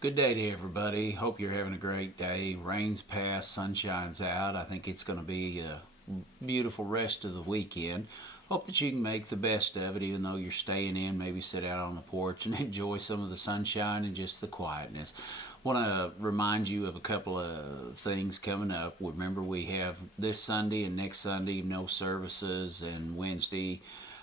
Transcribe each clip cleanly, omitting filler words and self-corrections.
Good day to everybody. Hope you're having a great day. Rain's past, sun shines out. I think it's going to be a beautiful rest of the weekend. Hope that you can make the best of it, even though you're staying in. Maybe sit out on the porch and enjoy some of the sunshine and just the quietness. Want to remind you of a couple of things coming up. Remember, we have this Sunday and next Sunday no services, and Wednesday.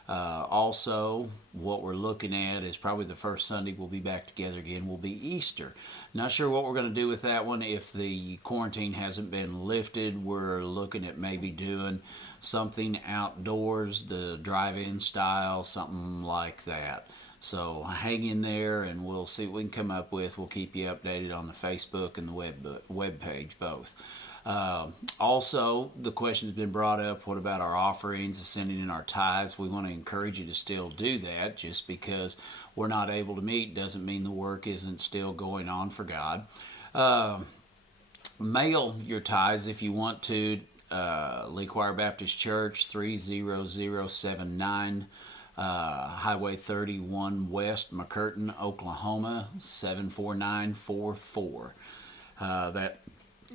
Also, what we're looking at is probably the first Sunday we'll be back together again will be Easter. Not sure what we're going to do with that one. If the quarantine hasn't been lifted, we're looking at maybe doing something outdoors, the drive-in style, something like that. So hang in there and we'll see what we can come up with. We'll keep you updated on the Facebook and the web page both. Also, the question has been brought up, what about our offerings, sending in our tithes? We want to encourage you to still do that. Just because we're not able to meet doesn't mean the work isn't still going on for God. Mail your tithes if you want to. Lee Choir Baptist Church, 30079, Highway 31 West, McCurtain, Oklahoma, 74944. That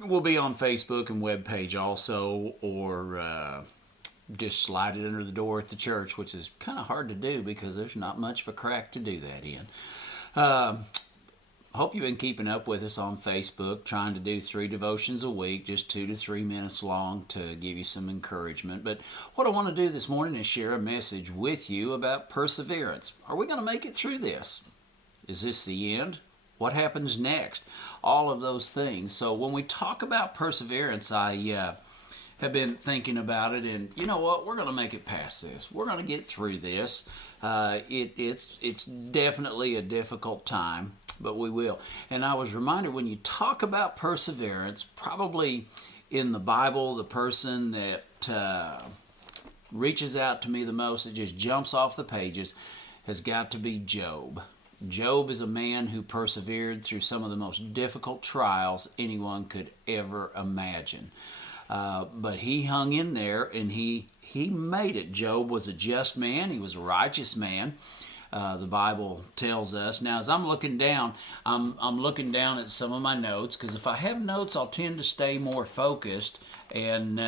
will be on Facebook and webpage also, or just slide it under the door at the church, which is kind of hard to do because there's not much of a crack to do that in. Hope you've been keeping up with us on Facebook, trying to do 3 devotions a week, just 2 to 3 minutes long to give you some encouragement. But what I want to do this morning is share a message with you about perseverance. Are we going to make it through this? Is this the end? What happens next? All of those things. So when we talk about perseverance, I have been thinking about it, and you know what? We're going to make it past this. We're going to get through this. It's definitely a difficult time, but we will. And I was reminded, when you talk about perseverance, probably in the Bible, the person that reaches out to me the most, that just jumps off the pages, has got to be Job. Job is a man who persevered through some of the most difficult trials anyone could ever imagine. But he hung in there and he made it. Job was a just man. He was a righteous man. The Bible tells us. Now, as I'm looking down, I'm looking down at some of my notes, because if I have notes, I'll tend to stay more focused and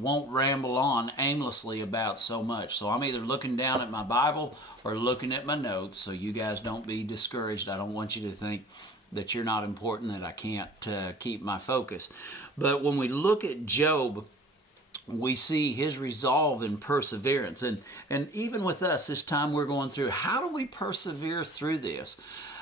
won't ramble on aimlessly about so much. So I'm either looking down at my Bible or looking at my notes, so you guys don't be discouraged. I don't want you to think that you're not important, that I can't keep my focus. But when we look at Job, we see his resolve and perseverance. And even with us, this time we're going through, how do we persevere through this?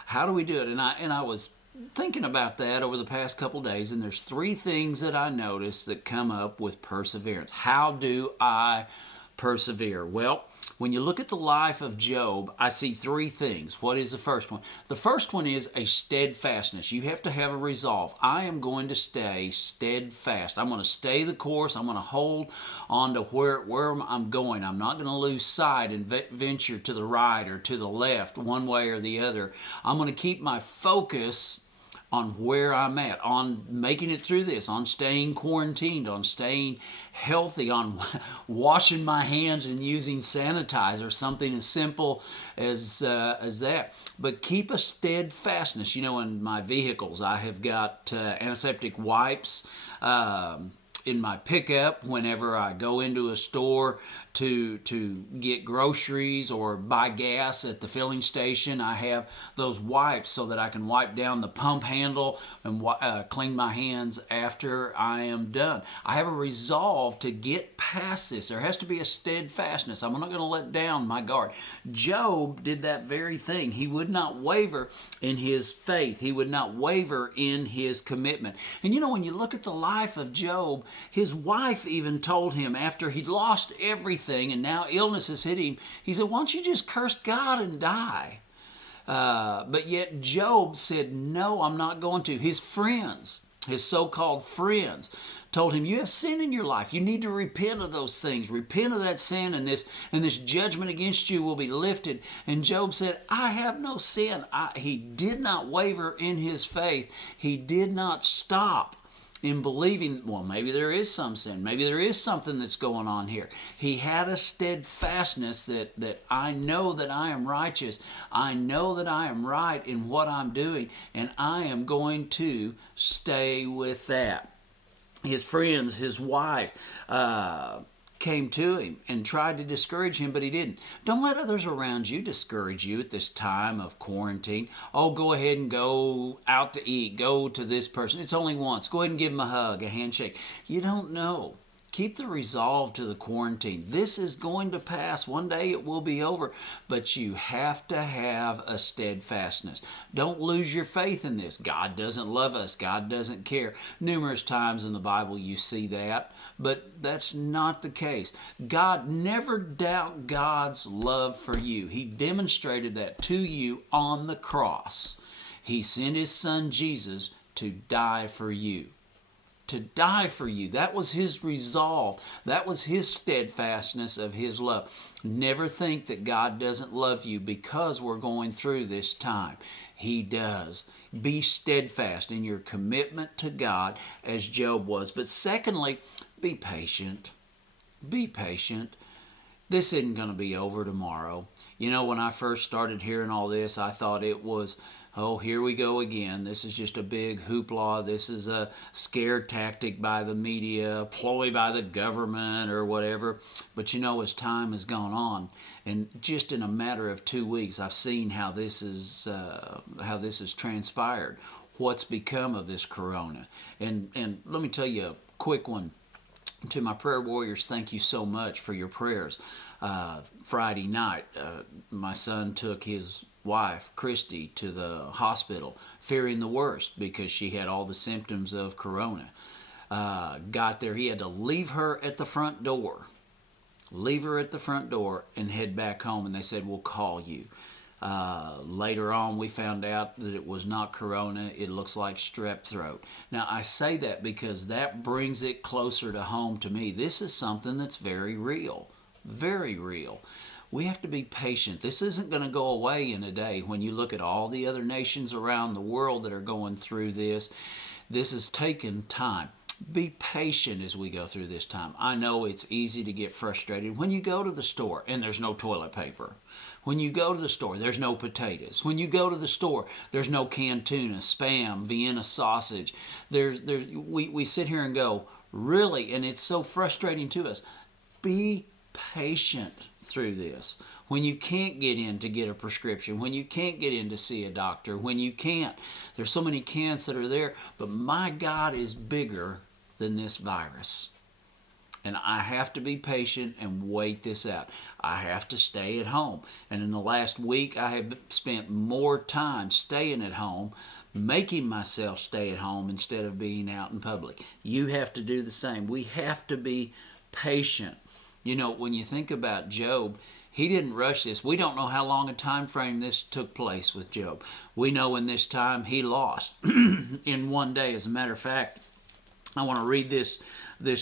How do we do it? And I was thinking about that over the past couple days, and there's 3 things that I noticed that come up with perseverance. How do I persevere? Well, when you look at the life of Job, I see 3 things. What is the first one? The first one is a steadfastness. You have to have a resolve. I am going to stay steadfast. I'm going to stay the course. I'm going to hold on to where I'm going. I'm not going to lose sight and venture to the right or to the left, one way or the other. I'm going to keep my focus on where I'm at, on making it through this, on staying quarantined, on staying healthy, on washing my hands and using sanitizer, something as simple as that. But keep a steadfastness. You know, in my vehicles, I have got antiseptic wipes in my pickup whenever I go into a store to get groceries or buy gas at the filling station. I have those wipes so that I can wipe down the pump handle and clean my hands after I am done. I have a resolve to get past this. There has to be a steadfastness. I'm not going to let down my guard. Job did that very thing. He would not waver in his faith. He would not waver in his commitment. And you know, when you look at the life of Job, his wife even told him, after he'd lost everything and now illness has hit him, he said, "Why don't you just curse God and die?" But yet Job said, "No, I'm not going to." His friends, his so-called friends, told him, "You have sin in your life. You need to repent of those things. Repent of that sin, and this judgment against you will be lifted." And Job said, "I have no sin." He did not waver in his faith. He did not stop in believing, well, maybe there is some sin. Maybe there is something that's going on here. He had a steadfastness that I know that I am righteous. I know that I am right in what I'm doing, and I am going to stay with that. His friends, his wife, came to him and tried to discourage him, but he didn't. Don't let others around you discourage you at this time of quarantine. Oh, go ahead and go out to eat. Go to this person. It's only once. Go ahead and give him a hug, a handshake. You don't know. Keep the resolve to the quarantine. This is going to pass. One day it will be over, but you have to have a steadfastness. Don't lose your faith in this. God doesn't love us. God doesn't care. Numerous times in the Bible you see that, but that's not the case. God, never doubt God's love for you. He demonstrated that to you on the cross. He sent his son Jesus to die for you. To die for you. That was his resolve. That was his steadfastness of his love. Never think that God doesn't love you because we're going through this time. He does. Be steadfast in your commitment to God as Job was. But secondly, be patient. Be patient. This isn't going to be over tomorrow. You know, when I first started hearing all this, I thought it was, oh, here we go again. This is just a big hoopla. This is a scare tactic by the media, ploy by the government or whatever. But you know, as time has gone on, and just in a matter of 2 weeks, I've seen how this has transpired. What's become of this corona? And let me tell you a quick one. To my prayer warriors, thank you so much for your prayers. Friday night, my son took his wife, Christy, to the hospital, fearing the worst because she had all the symptoms of corona. Got there, he had to leave her at the front door. Leave her at the front door and head back home, and they said, we'll call you. Later on, we found out that it was not corona. It looks like strep throat. Now, I say that because that brings it closer to home to me. This is something that's very real. Very real. We have to be patient. This isn't going to go away in a day. When you look at all the other nations around the world that are going through this, this has taken time. Be patient as we go through this time. I know it's easy to get frustrated when you go to the store and there's no toilet paper. When you go to the store, there's no potatoes. When you go to the store, there's no canned tuna, Spam, Vienna sausage. We sit here and go, really? And it's so frustrating to us. Be patient through this. When you can't get in to get a prescription, when you can't get in to see a doctor, when you can't, there's so many cans that are there, but my God is bigger than this virus. And I have to be patient and wait this out. I have to stay at home. And in the last week, I have spent more time staying at home, making myself stay at home instead of being out in public. You have to do the same. We have to be patient. You know, when you think about Job, he didn't rush this. We don't know how long a time frame this took place with Job. We know in this time he lost in one day. As a matter of fact, I want to read this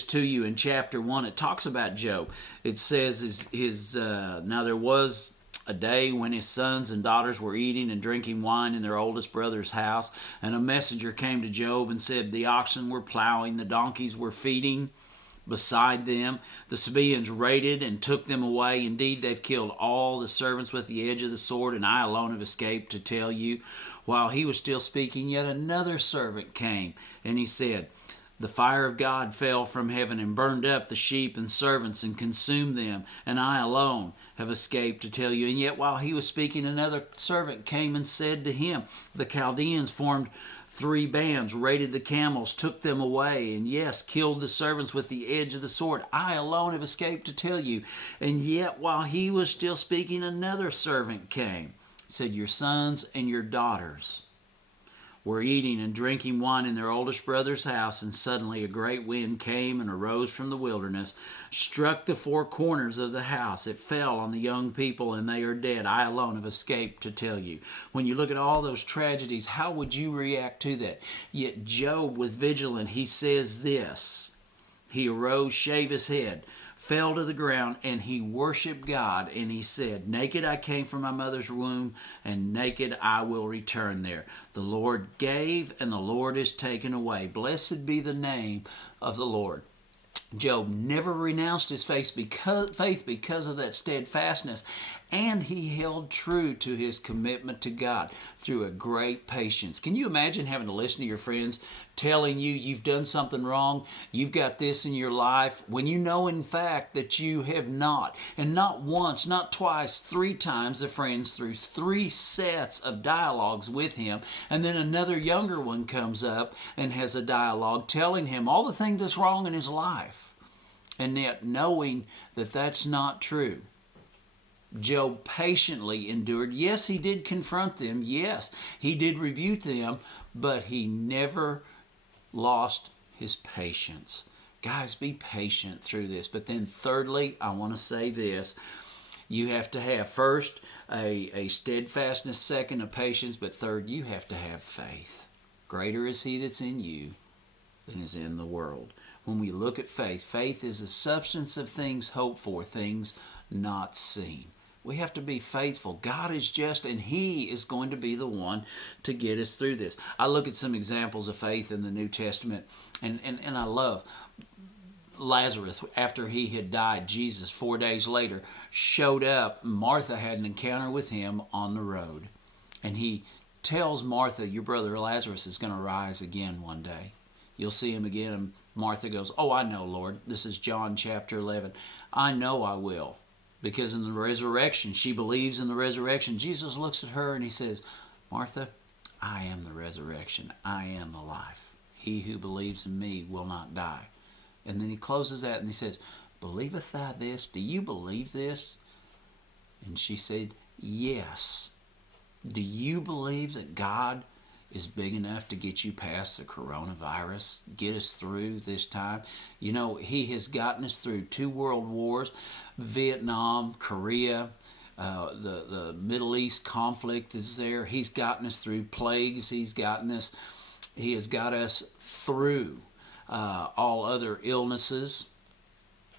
to you in chapter 1. It talks about Job. It says, now there was a day when his sons and daughters were eating and drinking wine in their oldest brother's house, and a messenger came to Job and said, the oxen were plowing, the donkeys were feeding beside them. The Sabaeans raided and took them away. Indeed, they've killed all the servants with the edge of the sword, and I alone have escaped to tell you. While he was still speaking, yet another servant came, and he said, the fire of God fell from heaven and burned up the sheep and servants and consumed them, and I alone have escaped to tell you. And yet while he was speaking, another servant came and said to him, the Chaldeans formed 3 bands, raided the camels, took them away, and yes, killed the servants with the edge of the sword. I alone have escaped to tell you. And yet while he was still speaking, another servant came. He said, your sons and your daughters were eating and drinking wine in their oldest brother's house, and suddenly a great wind came and arose from the wilderness, struck the 4 corners of the house. It fell on the young people, and they are dead. I alone have escaped to tell you. When you look at all those tragedies, how would you react to that? Yet Job was vigilant. He says this, he arose, shaved his head, fell to the ground, and he worshiped God, and he said, "Naked I came from my mother's womb, and naked I will return there. The Lord gave, and the Lord is taken away. Blessed be the name of the Lord." Job never renounced his faith because of that steadfastness, and he held true to his commitment to God through a great patience. Can you imagine having to listen to your friends telling you you've done something wrong, you've got this in your life, when you know in fact that you have not? And not once, not twice, 3 times the friends through 3 sets of dialogues with him, and then another younger one comes up and has a dialogue telling him all the things that's wrong in his life. And yet, knowing that that's not true, Job patiently endured. Yes, he did confront them. Yes, he did rebuke them, but he never lost his patience. Guys, be patient through this. But then thirdly, I want to say this. You have to have, first, a steadfastness, second, a patience, but third, you have to have faith. Greater is he that's in you than is in the world. When we look at faith, faith is a substance of things hoped for, things not seen. We have to be faithful. God is just, and he is going to be the one to get us through this. I look at some examples of faith in the New Testament, and I love Lazarus. After he had died, Jesus, 4 days later, showed up. Martha had an encounter with him on the road. And he tells Martha, "Your brother Lazarus is going to rise again one day. You'll see him again." And Martha goes, "Oh, I know, Lord." This is John chapter 11. "I know I will." Because in the resurrection, she believes in the resurrection. Jesus looks at her and he says, "Martha, I am the resurrection. I am the life. He who believes in me will not die." And then he closes that and he says, "Believeth thou this? Do you believe this?" And she said, "Yes." Do you believe that God is big enough to get you past the coronavirus, get us through this time? You know, he has gotten us through 2 world wars, Vietnam, Korea, the Middle East conflict is there. He's gotten us through plagues. He has got us through all other illnesses.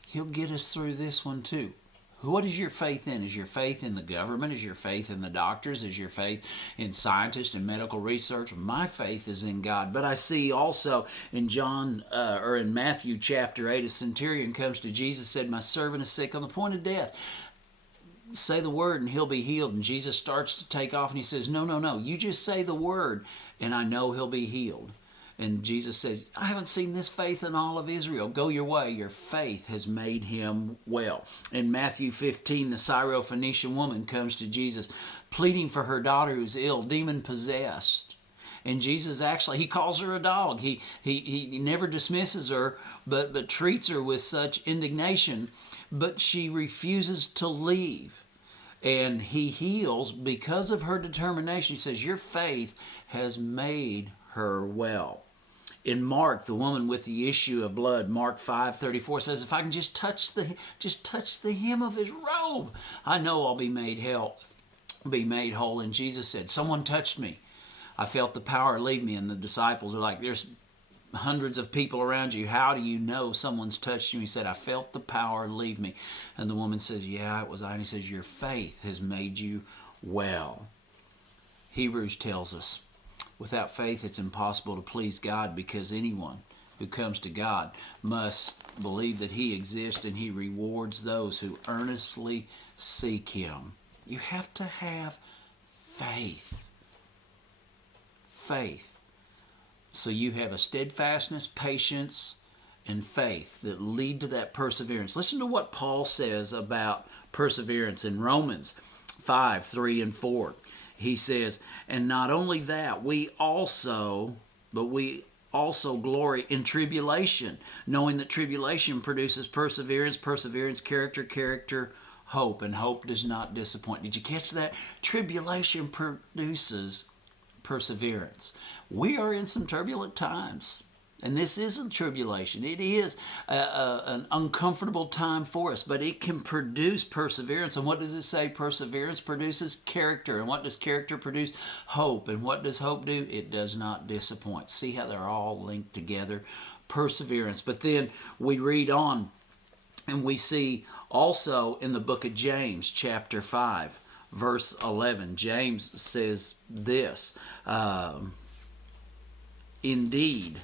He'll get us through this one too. What is your faith in? Is your faith in the government? Is your faith in the doctors? Is your faith in scientists and medical research? My faith is in God. But I see also in in Matthew chapter 8, a centurion comes to Jesus, said, "My servant is sick on the point of death. Say the word and he'll be healed." And Jesus starts to take off and he says, No. You just say the word and I know he'll be healed. And Jesus says, "I haven't seen this faith in all of Israel. Go your way. Your faith has made him well." In Matthew 15, the Syrophoenician woman comes to Jesus pleading for her daughter who's ill, demon-possessed. And Jesus he calls her a dog. He never dismisses her, but treats her with such indignation. But she refuses to leave. And he heals because of her determination. He says, "Your faith has made her well." In Mark, the woman with the issue of blood, Mark 5:34 says, "If I can just touch the hem of his robe, I know I'll be made whole." And Jesus said, "Someone touched me. I felt the power leave me." And the disciples are like, "There's hundreds of people around you. How do you know someone's touched you?" He said, "I felt the power leave me." And the woman says, "Yeah, it was I." And he says, "Your faith has made you well." Hebrews tells us, without faith it's impossible to please God, because anyone who comes to God must believe that he exists and he rewards those who earnestly seek him. You have to have faith. Faith. So you have a steadfastness, patience, and faith that lead to that perseverance. Listen to what Paul says about perseverance in Romans 5:3-4. He says, "And not only that, we also glory in tribulation, knowing that tribulation produces perseverance, perseverance, character, hope, and hope does not disappoint." Did you catch that? Tribulation produces perseverance. We are in some turbulent times, and this isn't tribulation. It is an uncomfortable time for us, but it can produce perseverance. And what does it say? Perseverance produces character. And what does character produce? Hope. And what does hope do? It does not disappoint. See how they're all linked together? Perseverance. But then we read on And we see also in the book of James, chapter 5, verse 11, James says this, indeed,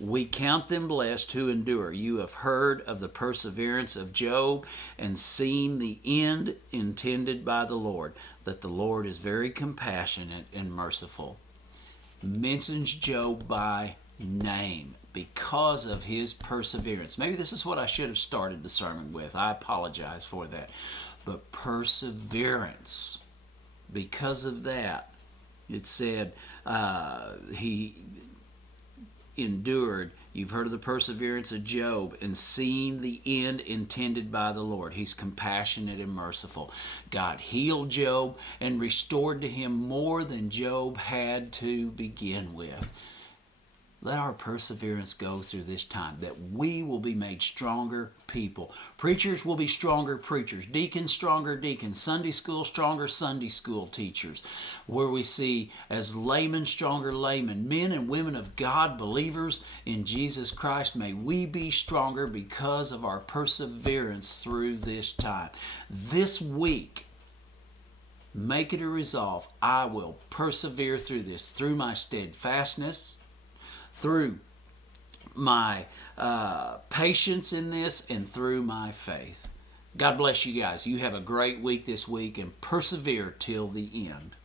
we count them blessed who endure. You have heard of the perseverance of Job and seen the end intended by the Lord, that the Lord is very compassionate and merciful. Mentions Job by name because of his perseverance. Maybe this is what I should have started the sermon with. I apologize for that. But perseverance, because of that, it said he endured. You've heard of the perseverance of Job and seen the end intended by the Lord. He's compassionate and merciful. God healed Job and restored to him more than Job had to begin with. Let our perseverance go through this time, that we will be made stronger people. Preachers will be stronger preachers. Deacons, stronger deacons. Sunday school, stronger Sunday school teachers. Where we see as laymen, stronger laymen. Men and women of God, believers in Jesus Christ, may we be stronger because of our perseverance through this time. This week, make it a resolve. I will persevere through this, through my steadfastness, through my patience in this, and through my faith. God bless you guys. You have a great week this week and persevere till the end.